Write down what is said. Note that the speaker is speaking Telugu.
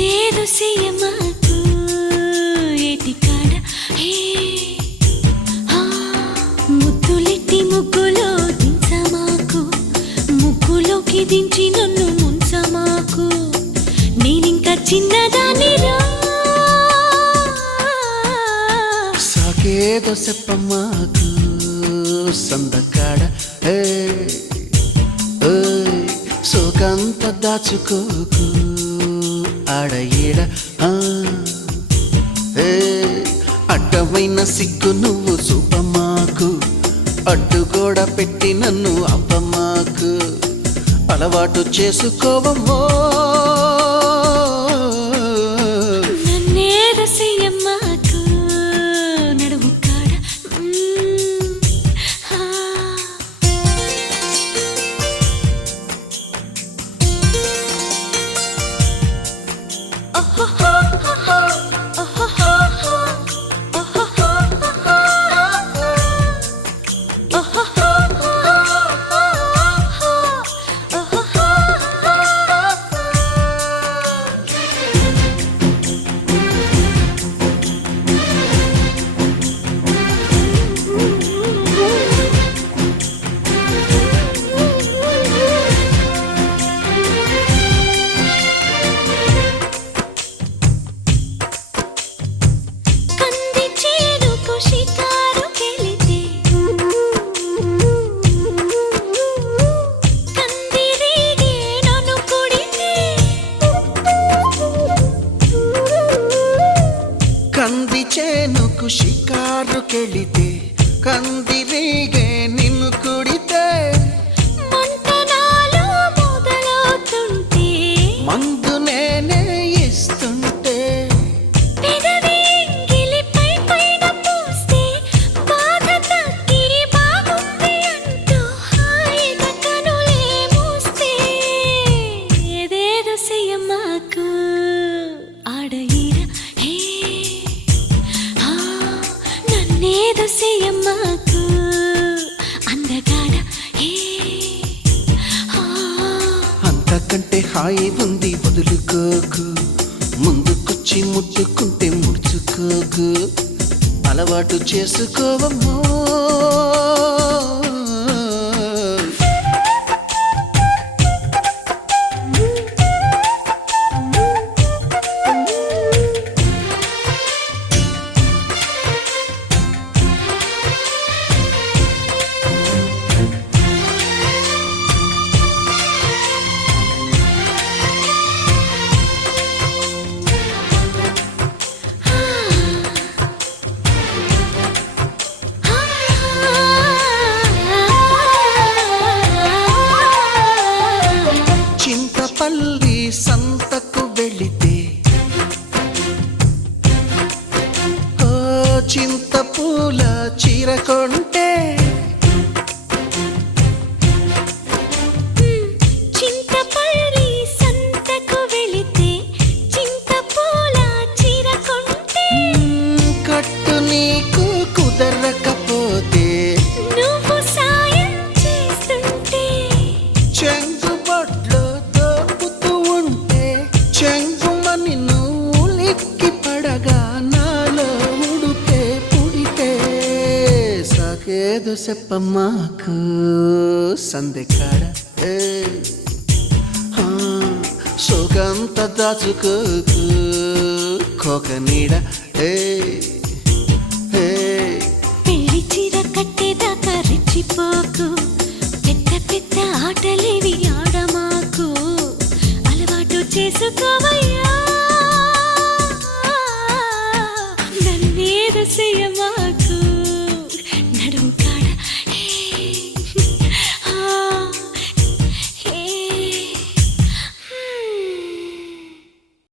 ఏదేదో చెయ్యమాకు ఏటికాడ ముద్దులెట్టి ముగ్గులో దించమాకు ముగ్గులోకి దించి నన్ను ముంచమాకు నేనింకా చిన్నదానిరా సాకేదో చెప్పమాకు సందకాడ సోకంత దాచుకోకు ఆడ ఈడ అడ్డమైన సిగ్గు నువ్వు చూపమాకు అడ్డుగోడ పెట్టి నన్ను అప్పమాకు అలవాటు చేసుకోవమ్మో నన్నేదో చెయ్యమాకు నడుము కాడ కంది చేనుకు షికారుకెళితే కందిరీగే నిన్ను కుడితే మంటనాలు మొదలవుతుంటే మందు నేనే ఇస్తుంటే పెదవి గిలిపై పైన పూస్తే బాధ తగ్గి బాగుంది అంటూ హాయిగా కనులే మూస్తే ఏదేదో చెయ్యమాకు ఆడ ఈడ నన్నేదో చెయ్యమాకు అందగాడ అంతకంటే హాయి ఉంది వదులుకోకు ముందుకొచ్చి ముట్టుకుంటే ముడుచుకోకు అలవాటు చేసుకోవమ్మో చింతపల్లి సంతకు వెళితే ఓ చింతపూల చీర కొంటే చింతపల్లి సంతకు వెళితే చింతపూల చీర కొంటే కట్టు నీకు కుదరకపోతే నువ్వు సాయం చేస్తుంటే చెంగు బొడ్లో దోపుతూ ఉంటే చెంగుమని నువ్వు లిక్కి పడగా నాలో ఉడుకే పుడితే సాకేదో చెప్పమాకు సందెకాడ సోకంత దాచుకోకు కోక నీడ పెళ్లి చీర కట్టేదాకా రెచ్చిపోకు పెద్ద పెద్ద ఆటలేవి ఆడమాకు అలవాటు చేసుకోవయ్యా నన్నేదో చెయ్యమాకు